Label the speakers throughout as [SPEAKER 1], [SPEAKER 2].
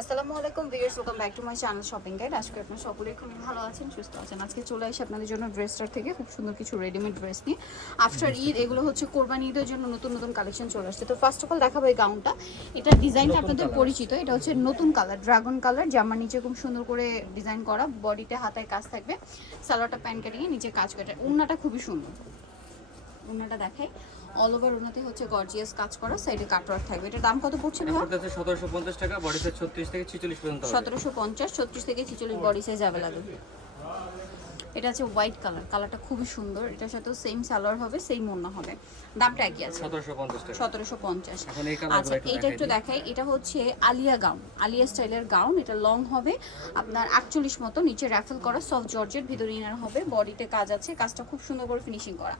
[SPEAKER 1] আসসালামু আলাইকুম viewers welcome back to my channel shopping guide আজকে আপনারা সকলেই খুবই ভালো আছেন সুস্থ আছেন। আজকে চলে আসি আপনাদের জন্য ড্রেস স্টার থেকে খুব সুন্দর কিছু রেডিমেড ড্রেস নিয়ে। আফটার ঈদ এগুলো হচ্ছে কোরবানি ঈদের জন্য নতুন নতুন কালেকশন চলে আসছে। তো ফার্স্ট অফ অল দেখাবো এই গাউনটা এটা ডিজাইনটা আপনাদের পরিচিত। এটা হচ্ছে নতুন কালার ড্রাগন কালার জামার নিচে খুব সুন্দর করে ডিজাইন করা। বডিতে হাতায় কাজ থাকবে। সালোয়ারটা প্যান্ট কাটিয়ে নিচে কাজ কাটে উন্নাটা খুবই সুন্দর। উন্নাটা দেখাই। অল ওভার ওনাতে হচ্ছে গর্জিয়াস কাজ করা সাইডে কাটওয়ার্ক থাকবে। এটার দাম কত পড়ছে ভাই
[SPEAKER 2] সতেরোশো পঞ্চাশ টাকা বডি সাইজ ছত্রিশ থেকে ছিচল্লিশ পর্যন্ত হবে।
[SPEAKER 1] সতেরোশো পঞ্চাশ ছত্রিশ থেকে ছিচল্লিশ বডি সাইজ অ্যাভেলেবেল এটা আছে হোয়াইট কালার কালারটা খুবই সুন্দর। এটার সাথেও সেম সালোয়ার হবে সেম ওড়না হবে। দামটা একই আছে।
[SPEAKER 2] সতেরোশো পঞ্চাশ
[SPEAKER 1] আচ্ছা এটা একটু
[SPEAKER 2] দেখাই
[SPEAKER 1] এটা হচ্ছে আলিয়া গাউন আলিয়া স্টাইলের গাউন। এটা লং হবে আপনার আটচল্লিশ মতো। নিচে র্যাফেল করা সফট জর্জের ভিতরে ইনার হবে। বডিতে কাজ আছে কাজটা খুব সুন্দর করে ফিনিশিং করা।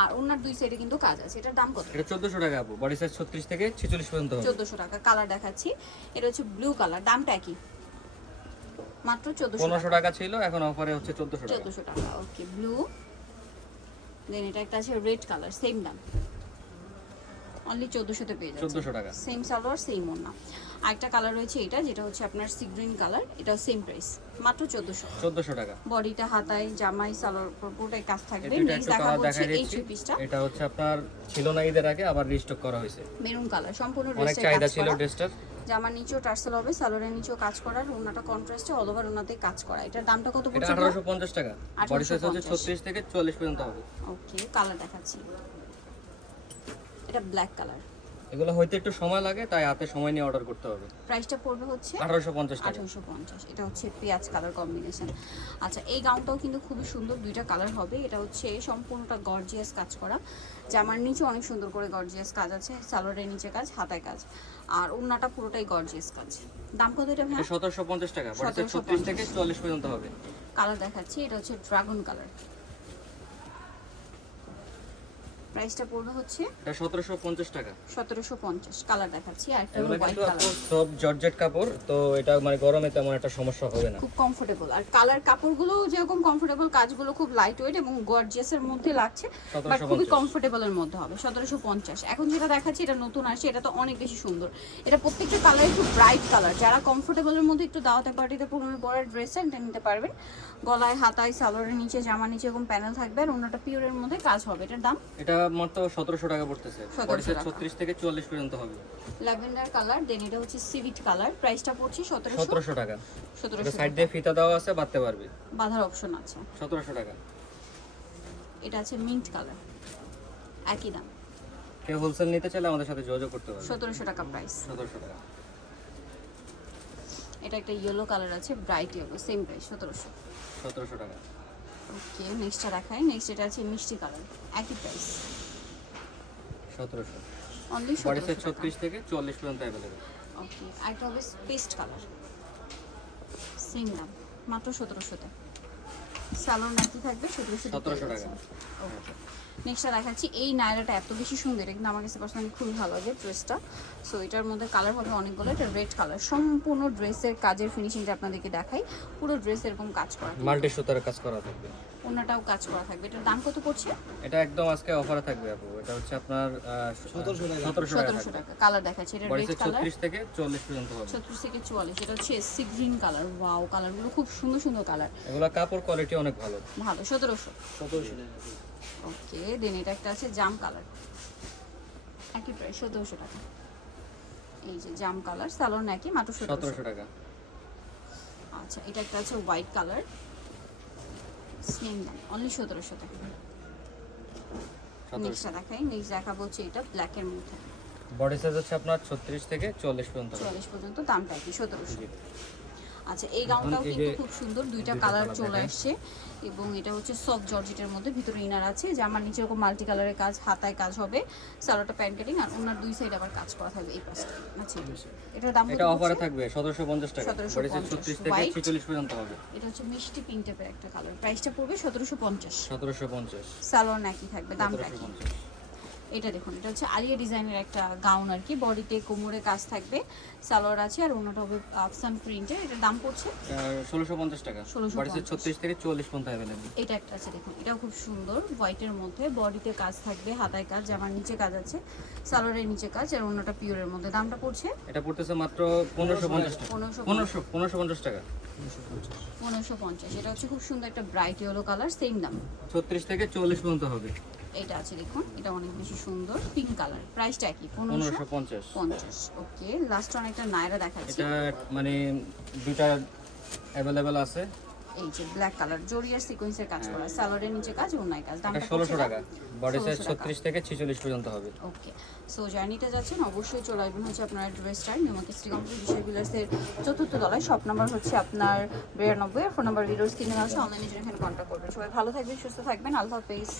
[SPEAKER 1] আর ওনার দুই সাইডে কিন্তু কাজ আছে। এটার দাম কত?
[SPEAKER 2] এটা চোদ্দশো টাকা আপু। বডি সাইজ ছত্রিশ থেকে ছিচল্লিশ পর্যন্ত
[SPEAKER 1] চোদ্দোশো টাকা। কালার দেখাচ্ছি। এটা হচ্ছে ব্লু কালার দামটা একই। মাত্র চোদ্দোশো
[SPEAKER 2] পনেরোশো টাকা। ছিল এখন অফারে হচ্ছে চোদ্দশো টাকা।
[SPEAKER 1] চোদ্দোশো টাকা ওকে ব্লু দেন এটা একটা আছে রেড কালার সেম দাম। অনলি চোদ্দোশোতে পেয়ে যাচ্ছে
[SPEAKER 2] চোদ্দশো টাকা।
[SPEAKER 1] সেম সালোয়ার সেম ওনা আরেকটা কালার রয়েছে এটা যেটা হচ্ছে আপনার সি গ্রিন কালার এটাও সেম প্রাইস মাত্র চোদ্দোশো।
[SPEAKER 2] চোদ্দশো টাকা।
[SPEAKER 1] বডিটা হাতায় জামাই সালোয়ার পুরোটাই কাজ থাকবে। নেক্সট দেখাবো হচ্ছে এই থ্রি পিসটা
[SPEAKER 2] এটা হচ্ছে আপনার ছিল না ঈদের আগে আবার রিস্টক করা হয়েছে।
[SPEAKER 1] মেরুন কালার সম্পূর্ণ
[SPEAKER 2] অনেক চাহিদা ছিল ড্রেসটার
[SPEAKER 1] জামার নিচেও টার্সেল হবে সালোয়ারের নিচেও কাজ করার ওনাটা কন্ট্রাস্টে অল ওভার ওনাতে কাজ করা। এটার দামটা কত পড়ছে
[SPEAKER 2] আঠারোশো পঞ্চাশ টাকা। বডি সাইজ হচ্ছে 36 থেকে চুয়াল্লিশ পর্যন্ত হবে।
[SPEAKER 1] ওকে কালার দেখাচ্ছি। এটা ব্ল্যাক কালার
[SPEAKER 2] এগুলো হয়তো একটু সময় লাগে তাই হাতে সময় নিয়ে অর্ডার করতে হবে।
[SPEAKER 1] প্রাইসটা পড়বে হচ্ছে
[SPEAKER 2] আঠারোশো পঞ্চাশ টাকা।
[SPEAKER 1] আঠারোশো পঞ্চাশ এটা হচ্ছে পেঁয়াজ কালার কম্বিনেশন আচ্ছা এই গাউনটাও কিন্তু খুবই সুন্দর দুইটা কালার হবে। এটা হচ্ছে সম্পূর্ণটা গর্জিয়াস কাজ করা। জামার নিচে অনেক সুন্দর করে গর্জিয়াস কাজ আছে সালোয়ারের নিচে কাজ হাতায় কাজ। আর ওড়নাটা পুরোটাই গর্জিয়াস কাজ। দাম কত এটা ভাই
[SPEAKER 2] এটা সতেরোশো পঞ্চাশ টাকা বডি সাইজ
[SPEAKER 1] 1750
[SPEAKER 2] থেকে চুয়াল্লিশ পর্যন্ত হবে।
[SPEAKER 1] কালার দেখাচ্ছি এটা হচ্ছে ড্রাগন কালার প্রাইসটা পড়বে হচ্ছে
[SPEAKER 2] এটা সতেরোশো পঞ্চাশ টাকা।
[SPEAKER 1] সতেরোশো পঞ্চাশ কালার দেখাচ্ছি আর একটা হোয়াইট কালার
[SPEAKER 2] সব জর্জেট কাপড় তো এটা মানে গরমে তেমন একটা সমস্যা হবে না।
[SPEAKER 1] খুব কমফোর্টেবল আর কালার কাপড়গুলো যেরকম কমফোর্টেবল কাজগুলো খুব লাইট ওয়েট এবং গর্জিয়াসের মধ্যে লাগছে বাট
[SPEAKER 2] 1750
[SPEAKER 1] খুবই কমফোর্টেবলের মধ্যে হবে সতেরোশো পঞ্চাশ। এখন যেটা দেখাচ্ছি এটা নতুন আসছে এটা তো অনেক বেশি সুন্দর। এটা প্রত্যেকটা কালার একটু ব্রাইট কালার যারা কমফোর্টেবলের মধ্যে একটু দাওয়াতে পার্টিতে পুরনো পরার ড্রেস এটা নিতে পারবেন। গলায় হাতায় সালোয়ারের নিচে জামা নিচে এরকম প্যানেল থাকবে আর অন্যটা পিওরের মধ্যে কাজ হবে। এটার দাম?
[SPEAKER 2] এটা মাত্র সতেরোশো টাকা পড়তেছে।
[SPEAKER 1] 1700
[SPEAKER 2] বডি সাইজ
[SPEAKER 1] টাকা।
[SPEAKER 2] ছত্রিশ থেকে চুয়াল্লিশ পর্যন্ত হবে।
[SPEAKER 1] ল্যাভেন্ডার কালার দেন এটা হচ্ছে সিভিট কালার প্রাইসটা পড়ছে সতেরোশো।
[SPEAKER 2] সতেরোশো টাকা।
[SPEAKER 1] সতেরোশো
[SPEAKER 2] সাইড দিয়ে ফিতা দেওয়া আছে বাঁধতে পারবে।
[SPEAKER 1] বাঁধার অপশন আছে।
[SPEAKER 2] সতেরোশো টাকা।
[SPEAKER 1] এটা আছে মিন্ট কালার একই দাম।
[SPEAKER 2] কেউ হোলসেল নিতে চাইলে আমাদের সাথে যোগাযোগ করতে পারবে।
[SPEAKER 1] সতেরোশো টাকা প্রাইস
[SPEAKER 2] সতেরোশো টাকা।
[SPEAKER 1] এটা একটা ইয়েলো কালার আছে ব্রাইট ইয়েলো সেম প্রাইস সতেরোশো।
[SPEAKER 2] সতেরোশো টাকা।
[SPEAKER 1] ওকে নেক্সটটা রাখাই নেক্সট এটা আছে মিষ্টি কালার একই প্রাইস
[SPEAKER 2] সতেরোশো।
[SPEAKER 1] অনলি সতেরোশো
[SPEAKER 2] ছত্রিশ থেকে 40 পর্যন্ত অ্যাভেলেবেল
[SPEAKER 1] ওকে আরেকটা হবে পেস্ট কালার সেম দাম মাত্র সতেরোশোতে। স্যালোন নাকি থাকবে সতেরোশো
[SPEAKER 2] 1700 টাকা।
[SPEAKER 1] নেক্সটটা দেখাচ্ছি। এই নায়রাটা এত বেশি সুন্দর এটা কিন্তু আমার কাছে পার্সোনালি খুবই ভালো লাগে ড্রেসটা সো এটার মধ্যে কালার হবে অনেকগুলো এটা রেড কালার সম্পূর্ণ ড্রেসের কাজের ফিনিশিংটা আপনাদেরকে দেখাই। পুরো ড্রেস এরকম কাজ করা।
[SPEAKER 2] মাল্টি সুতার কাজ করা থাকবে।
[SPEAKER 1] অন্যটাও কাজ করা থাকবে। এটার দাম কত পড়ছে?
[SPEAKER 2] এটা একদম আজকে অফারে থাকবে আপু। এটা হচ্ছে আপনার সতেরোশো টাকা। সতেরোশো টাকা
[SPEAKER 1] কালার দেখাচ্ছে এটা রেড কালার
[SPEAKER 2] ছত্রিশ থেকে চুয়াল্লিশ পর্যন্ত হবে।
[SPEAKER 1] ছত্রিশ থেকে চুয়াল্লিশ। এটা হচ্ছে সি গ্রিন কালার ওয়াও কালারগুলো খুব সুন্দর সুন্দর কালার
[SPEAKER 2] এগুলো কাপড় কোয়ালিটি অনেক ভালো।
[SPEAKER 1] ভালো সতেরোশো।
[SPEAKER 2] সতেরোশো
[SPEAKER 1] ওকে দেন এটা একটা আছে জাম কালার একই প্রাইস সতেরোশো টাকা। এই যে জাম কালার সালোন একই মাত্র সতেরোশো।
[SPEAKER 2] সতেরোশো টাকা।
[SPEAKER 1] আচ্ছা এটা একটা আছে হোয়াইট কালার সেম দাম অনলি সতেরোশো টাকা। নেক্সটটা দেখাই নেক্সট দেখাবো হচ্ছে এটা ব্ল্যাকের মধ্যে।
[SPEAKER 2] বডি সাইজ হচ্ছে আপনার ছত্রিশ থেকে চল্লিশ পর্যন্ত।
[SPEAKER 1] চল্লিশ পর্যন্ত দামটা কি সতেরোশো। আচ্ছা এই গাউনটাও কিন্তু খুব সুন্দর দুইটা কালার চলে আসছে। এবং এটা হচ্ছে সফট জর্জেটের মধ্যে ভিতরে ইনার আছে জামার নিচে এরকম মাল্টি কালারের কাজ হাতায় কাজ হবে সালোয়ারটা প্যান্ট কাটিং আর ওনার দুই সাইড আবার কাজ করা থাকবে এই পাশটা আচ্ছা এটার দাম
[SPEAKER 2] এটা অফারে থাকবে সতেরোশো পঞ্চাশ টাকা।
[SPEAKER 1] 1750
[SPEAKER 2] বডি সাইজ ছত্রিশ থেকে
[SPEAKER 1] White।
[SPEAKER 2] ছিচল্লিশ পর্যন্ত হবে।
[SPEAKER 1] এটা হচ্ছে মিষ্টি পিঙ্ক টাইপের একটা কালার প্রাইসটা পড়বে সতেরোশো পঞ্চাশ।
[SPEAKER 2] সতেরোশো পঞ্চাশ।
[SPEAKER 1] সালোয়ার নাকি থাকবে দামটা কি? এটা দেখুন এটা হচ্ছে আলিয়া ডিজাইনের একটা গাউন আর কি। বডিতে কোমরে কাজ থাকবে সালোয়ার আছে আর অন্যটা হবে আফসান প্রিন্টের এটার দাম পড়ছে?
[SPEAKER 2] ষোলোশো পঞ্চাশ টাকা।
[SPEAKER 1] 1650
[SPEAKER 2] বডি সাইজ ছত্রিশ থেকে চুয়াল্লিশ পর্যন্ত অ্যাভেলেবেল
[SPEAKER 1] এটা একটা আছে দেখুন এটাও খুব সুন্দর হোয়াইটের মধ্যে। বডিতে কাজ থাকবে হাতায় কাজ জামার নিচে কাজ আছে সালোয়ারের নিচে কাজ আর অন্যটা পিওরের মধ্যে। দামটা পড়ছে?
[SPEAKER 2] এটা পড়তেছে মাত্র পনেরোশো পঞ্চাশ টাকা।
[SPEAKER 1] পনেরোশো
[SPEAKER 2] পনেরোশো পনেরোশো পঞ্চাশ টাকা।
[SPEAKER 1] পনেরোশো পঞ্চাশ। এটা হচ্ছে খুব সুন্দর একটা ব্রাইট ইয়েলো কালার সেম দাম।
[SPEAKER 2] ছত্রিশ থেকে চুয়াল্লিশ পর্যন্ত হবে।
[SPEAKER 1] এটা আছে দেখুন এটা অনেক বেশি সুন্দর পিঙ্ক কালার প্রাইসটা কি পনেরোশো
[SPEAKER 2] পনেরোশো পঞ্চাশ।
[SPEAKER 1] পঞ্চাশ ওকে লাস্ট অন একটা নায়রা দেখাচ্ছি।
[SPEAKER 2] এটা মানে দুইটা অ্যাভেলেবেল আছে।
[SPEAKER 1] এই যে ব্ল্যাক কালার জরিয়ার সিকোয়েন্সের কাজ করা সালোয়ারের নিচে কাজ অন্যায় কাজ দামটা
[SPEAKER 2] ষোলোশো টাকা। বডি সাইজ
[SPEAKER 1] 1600 টাকা।
[SPEAKER 2] ছত্রিশ থেকে ছেচল্লিশ পর্যন্ত হবে।
[SPEAKER 1] ওকে সো জার্নিতে যাচ্ছেন অবশ্যই চলে আসবেন হচ্ছে আপনার ড্রেসটার নিয়মিত শ্রীকান্তপুর বিষয় বিলাসের চতুর্থ তলায়। শপ নাম্বার হচ্ছে আপনার বিরানব্বই আর ফোন নাম্বার ভিডিওর স্ক্রিনে আছে অনলাইনে জন্য এখানে কন্ট্যাক্ট করবেন। সবাই ভালো থাকবেন সুস্থ থাকবেন আল্লাহ হাফেজ।